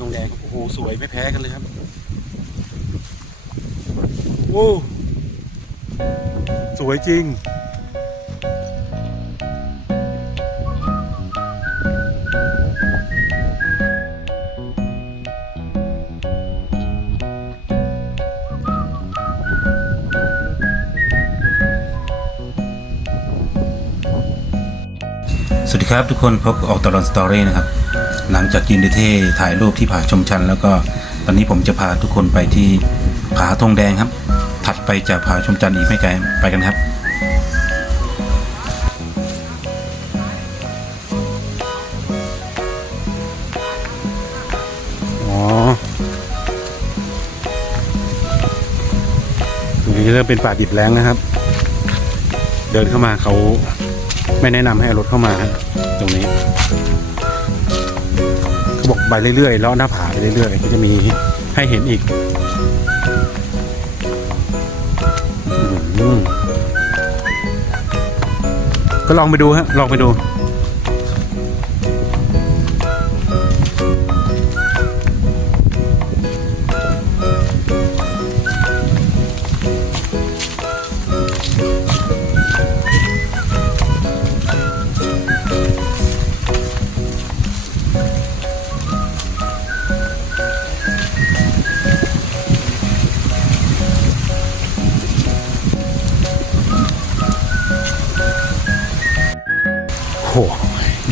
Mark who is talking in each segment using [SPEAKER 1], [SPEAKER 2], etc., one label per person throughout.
[SPEAKER 1] ทองแดงโอ้โหสวยไม่แพ้กันเลยครับโอ้สวยจริง
[SPEAKER 2] สวัสดีครับทุกคนพบกับออกตลอนสตอรี่นะครับ หลังจากกินดิเท่ถ่ายรูปที่ผาชมชัน แล้วก็ตอนนี้ผมจะพาทุกคนไปที่ผาธงแดงครับ ถัดไปจากผาชมจันอีกไม่ไกลไปกันครับ
[SPEAKER 1] อ๋อตรงนี้เริ่มเป็นป่าดิบแล้งนะครับ เดินเข้ามาเขาไม่แนะนำให้รถเข้ามาฮะตรงนี้ เขาบอกไปเรื่อยๆ แล้วหน้าผาไปเรื่อยๆก็จะมีให้เห็นอีกอก็ลองไปดูฮะ ลองไปดู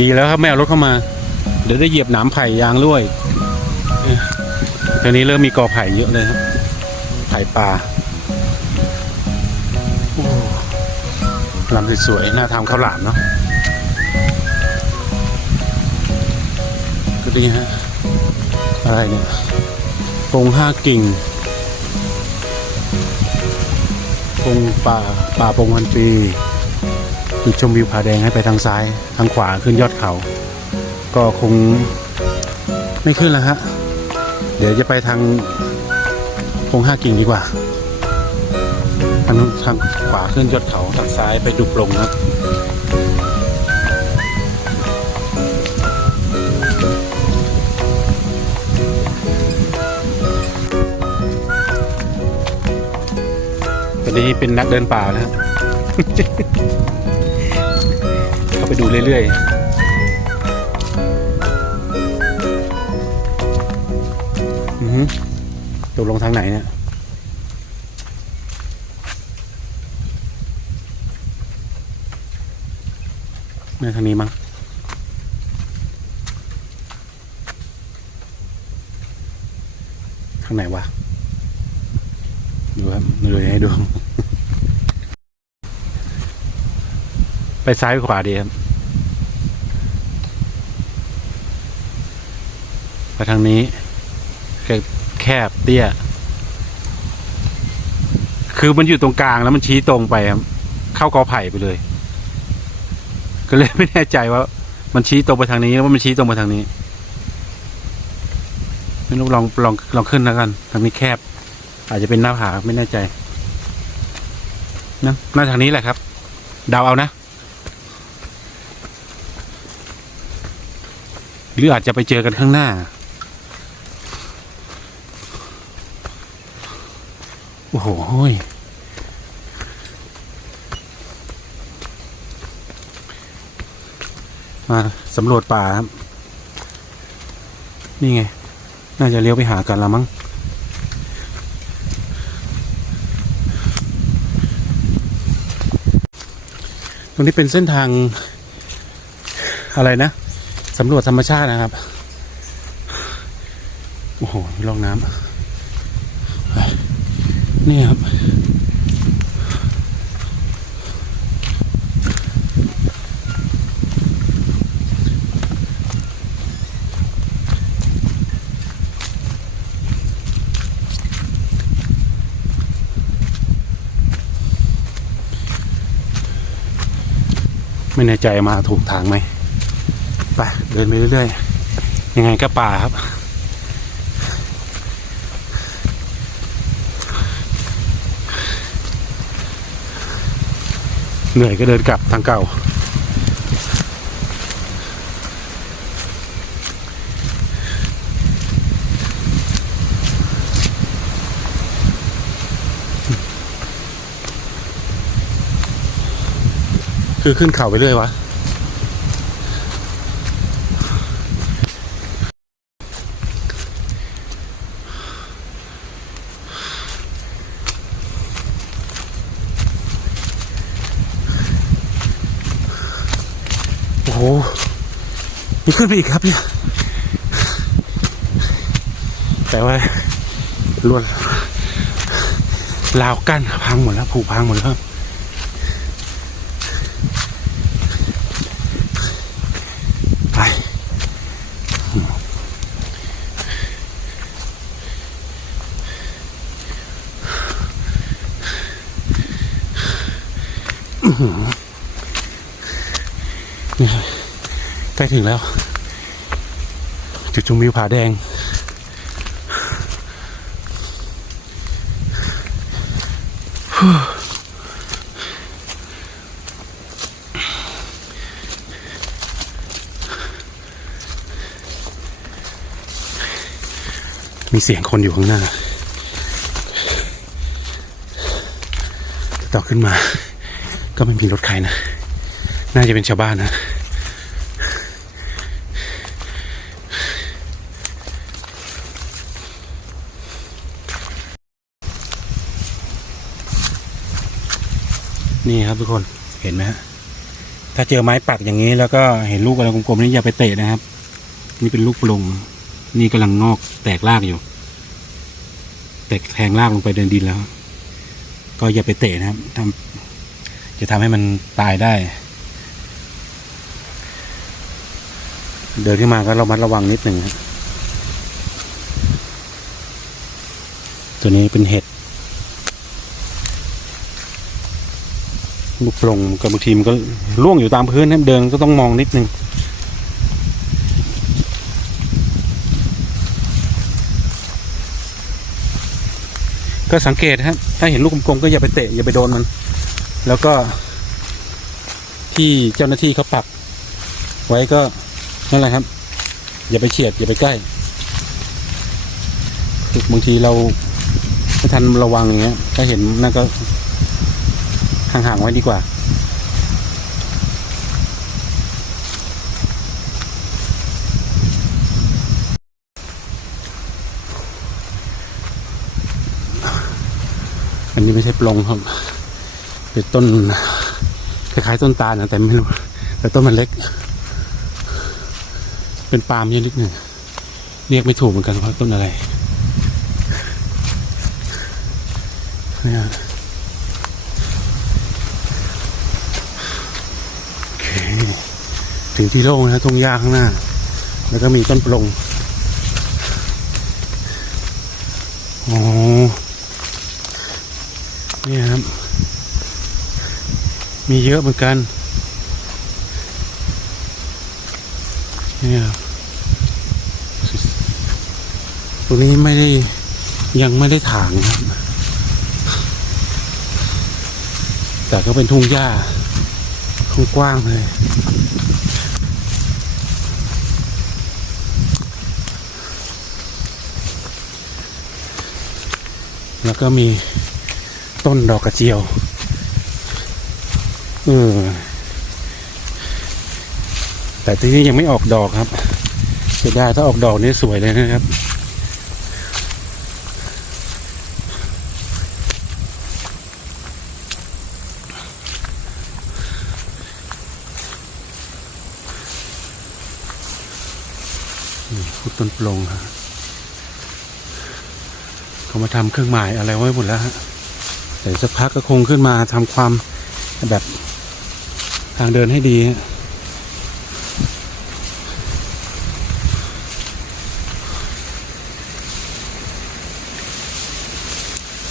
[SPEAKER 1] ดีแล้วครับไม่เอารถเข้ามา เดี๋ยวได้เหยียบหนามไผ่ยางด้วยเอ้ยตอนนี้เริ่มมีกอไผ่เยอะเลยครับ ไผ่ป่าโอ้ลำสวยๆน่าทำข้าวหลามเนาะก็ดีฮะ อะไรเนี่ยปงห้ากิ่งปงป่าป่าปงพันปี จุดชมวิวผาแดงให้ไปทางซ้าย ทางขวาขึ้นยอดเขา ก็คงไม่ขึ้นแล้วฮะ เดี๋ยวจะไปทางพงห้ากิ่งดีกว่า ทางทางขวาขึ้นยอดเขาทางซ้ายไปดุปลงครับตอนนี้เป็นนักเดินป่านะ ไปดูเรื่อยๆอือฮึตกลงทางไหนเนี่ยไม่ทางนี้มั้งทางไหนวะ ดูครับ ดูให้ดู ไปซ้ายไปขวาดีครับ ไป ทางนี้แคบเตี้ย คือมันอยู่ตรงกลางแล้วมันชี้ตรงไปครับ เข้ากอไผ่ไปเลย ก็เลยไม่แน่ใจว่า มันชี้ตรงไปทางนี้หรือว่ามันชี้ตรงไปทางนี้ไม่รู้ลองลองลองขึ้นแล้วกัน ทางนี้แคบ อาจจะเป็นหน้าผาไม่แน่ใจนะน่าทางนี้แหละครับ เดาเอานะ หรืออาจจะไปเจอกันข้างหน้า โอ้โหยมาสำรวจป่าครับ นี่ไง น่าจะเลี้ยวไปหากันละมั้งตรงนี้เป็นเส้นทางอะไรนะสำรวจธรรมชาตินะครับ โอ้โหลองน้ำ นี่ครับ ไม่แน่ใจมาถูกทางไหมไปเดินไปเรื่อยๆ ยังไงก็ป่าครับ เหนื่อยก็เดินกลับทางเก่า คือขึ้นเขาไปเรื่อยวะ หมีขึ้นไปอีกครับเนี่ย แต่ว่าลวดราวกั้นพังหมดแล้ว ผูกพังหมดแล้วครับไปอือหือนี่ ล้ถึงแล้ว จุดชมวิวผาแดง มีเสียงคนอยู่ข้างหน้าต่อขึ้นมา ก็ไม่มีรถใครนะ น่าจะเป็นชาวบ้านนะ นี่ครับทุกคนเห็นไหมฮะถ้าเจอไม้ปักอย่างนี้ แล้วก็เห็นลูกอะไรกลมๆนี่อย่าไปเตะนะครับ นี่เป็นลูกปลงนี่กำลังงอกแตกรากอยู่ แตกแทงรากลงไปเดินดินแล้ว ก็อย่าไปเตะนะครับทำจะทำให้มันตายได้ เดินขึ้นมาก็ระมัดระวังนิดหนึ่งครับตัวนี้เป็นเห็ด ลูกปลงกับบางทีมันก็ล่วงอยู่ตามพื้นนะเดินก็ต้องมองนิดนึงก็สังเกตฮะถ้าเห็นลูกกลมๆก็อย่าไปเตะอย่าไปโดนมัน แล้วก็ ที่เจ้าหน้าที่เขาปัก ไว้ก็นั่นแหละครับ อย่าไปเฉียด อย่าไปใกล้บางทีเราไม่ทันระวังอย่างเงี้ยถ้าเห็นนั่นก็ ห่างๆไว้ดีกว่า อันนี้ไม่ใช่ปลงครับ เป็นต้นคล้ายๆต้นตาลนะแต่ไม่รู้ แต่ต้นมันเล็ก เป็นปาล์มชนิดหนึ่งเรียกไม่ถูกเหมือนกันว่าต้นอะไรเนี่ย โอเค ถึงที่โล่งนะทุ่งหญ้าข้างหน้า แล้วก็มีต้นปลงอ๋อนี่ครับ มีเยอะเหมือนกันนี่ครับตรงนี้ไม่ได้ยังไม่ได้ถางครับ แต่ก็เป็นทุ่งหญ้ากว้างๆเลย แล้วก็มีต้นดอกกระเจียว เออ แต่ที่นี้ยังไม่ออกดอกครับเสียดายถ้าออกดอกนี่สวยเลยนะครับพุดต้นปลงฮะ เขามาทำเครื่องหมายอะไรไว้หมดแล้วฮะแต่สักพักก็คงขึ้นมาทำความแบบทางเดินให้ดี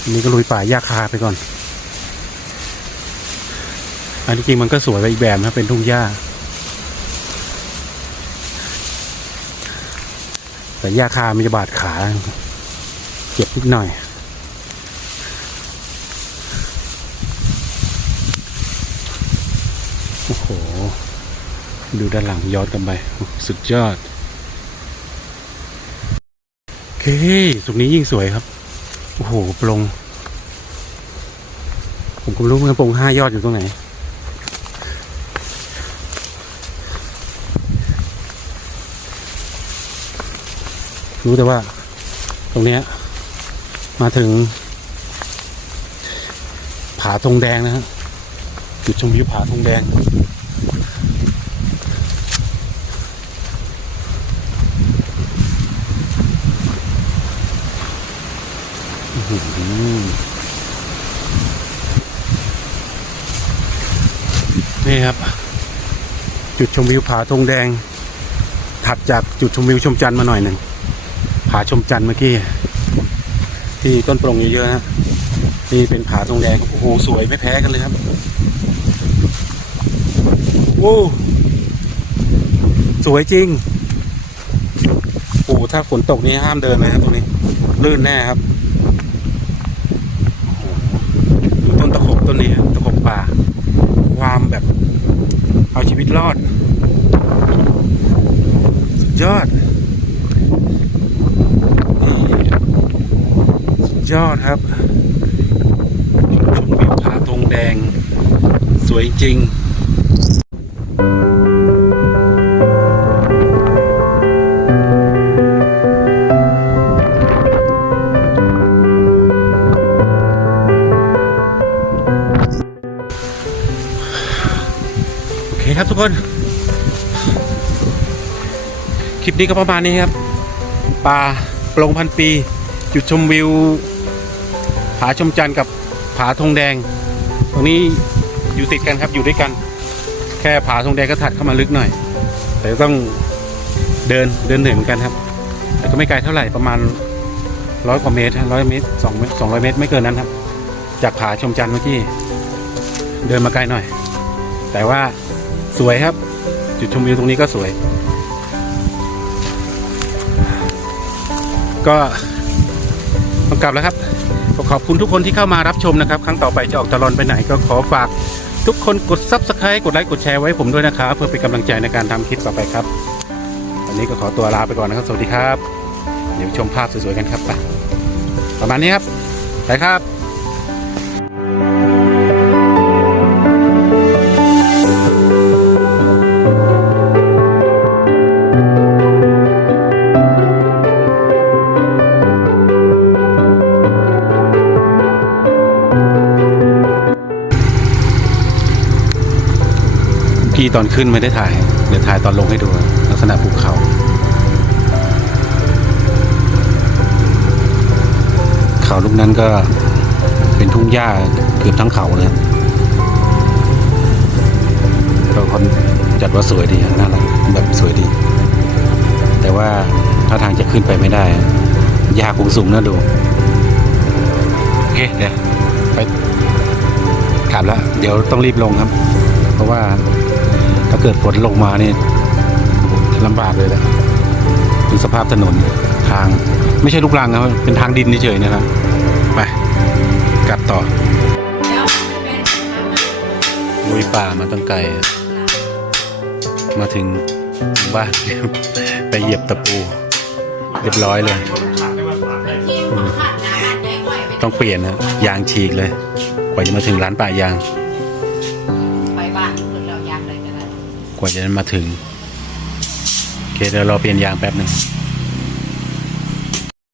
[SPEAKER 1] อันนี้ก็ลุยป่าหญ้าคาไปก่อน อันที่จริงมันก็สวยไปอีกแบบนะเป็นทุ่งหญ้า แต่หญ้าคามันจะบาดขา ก็บนิดหน่อย โอ้โห ดูด้านหลังย้อนกันไป สุดยอด โอเคตรงนี้ยิ่งสวยครับ โอ้โห ปลง ผมก็รู้เหมืปลงห้ายอดอยู่ตรงไหนรู้แต่ว่า ตรงเนี้ย มาถึง ผาธงแดงนะฮะจุดชมวิวผาธงแดง นี่ครับ จุดชมวิวผาธงแดง ถัดจากจุดชมวิวชมจันทร์มาหน่อยหนึ่งผาชมจันทร์เมื่อกี้ ที่ต้นโปร่งเยอะๆฮะนี่เป็นผาธงแดงโอ้โหสวยไม่แพ้กันเลยครับโอ้สวยจริงโอ้โหถ้าฝนตกนี่ห้ามเดินเลยครับตรงนี้ ลื่นแน่ครับโอ้โหดูต้นตะขบต้นนี้ตะขบป่า ความแบบ เอาชีวิตรอด ยอดนี่สุด ยอดครับชมวิวผาธงแดง สวยจริงโอเคครับทุกคน คลิปนี้ก็ประมาณนี้ครับ ป่าปลงพันปี จุดชมวิว ผาชมจันทร์กับผาธงแดง ตรงนี้อยู่ติดกันครับอยู่ด้วยกัน แค่ผาธงแดงก็ถัดเข้ามาลึกหน่อย แต่ต้องเดินเดินเหนื่อยเหมือนกันครับ แต่ก็ไม่ไกลเท่าไหร่ประมาณร้อยกว่าเมตรร้อยเมตรสองเมตรสองร้อยเมตรไม่เกินนั้นครับ จากผาชมจันทร์เมื่อกี้เดินมาไกลหน่อย แต่ว่าสวยครับ จุดชมวิวตรงนี้ก็สวย ก็ต้องกลับแล้วครับ ก็ขอบคุณทุกคนที่เข้ามารับชมนะครับ ครั้งต่อไปจะออกตลอนไปไหนก็ขอฝาก ทุกคนกด subscribe กดไลค์กดแชร์ไว้ผมด้วยนะครับ เพื่อเป็นกำลังใจในการทำคลิปต่อไปครับวันนี้ก็ขอตัวลาไปก่อนนะครับ สวัสดีครับ เดี๋ยวชมภาพสวยๆกันครับไปประมาณนี้ครับไปครับ ตอนขึ้นไม่ได้ถ่าย เดี๋ยวถ่ายตอนลงให้ดู ลักษณะภูเขาเขาลูกนั้นก็เป็นทุ่งหญ้าเกือบทั้งเขาเลยครับก็คนจัดว่าสวยดีน่ารักแบบสวยดี แต่ว่าถ้าทางจะขึ้นไปไม่ได้หญ้าคงสูงน่าดูโอเคเดี๋ยวไปกลับแล้ว เดี๋ยวต้องรีบลงครับ เพราะว่า ถ้าเกิดฝนลงมานี่ลำบากเลยแหละดูสภาพถนนทาง ไม่ใช่ลูกรังครับเป็นทางดินเฉยๆนะครับไปกลับต่อลุยป่ามาตั้งไกลมาถึงบ้าน ไปเหยียบตะปู เรียบร้อยเลย ต้องเปลี่ยนนะยางฉีกเลย กว่าจะมาถึงร้านป่ายาง ว่าจะมาถึงโอเคเดี๋ยวราเปลี่ยนยางแป๊บหนึ่ง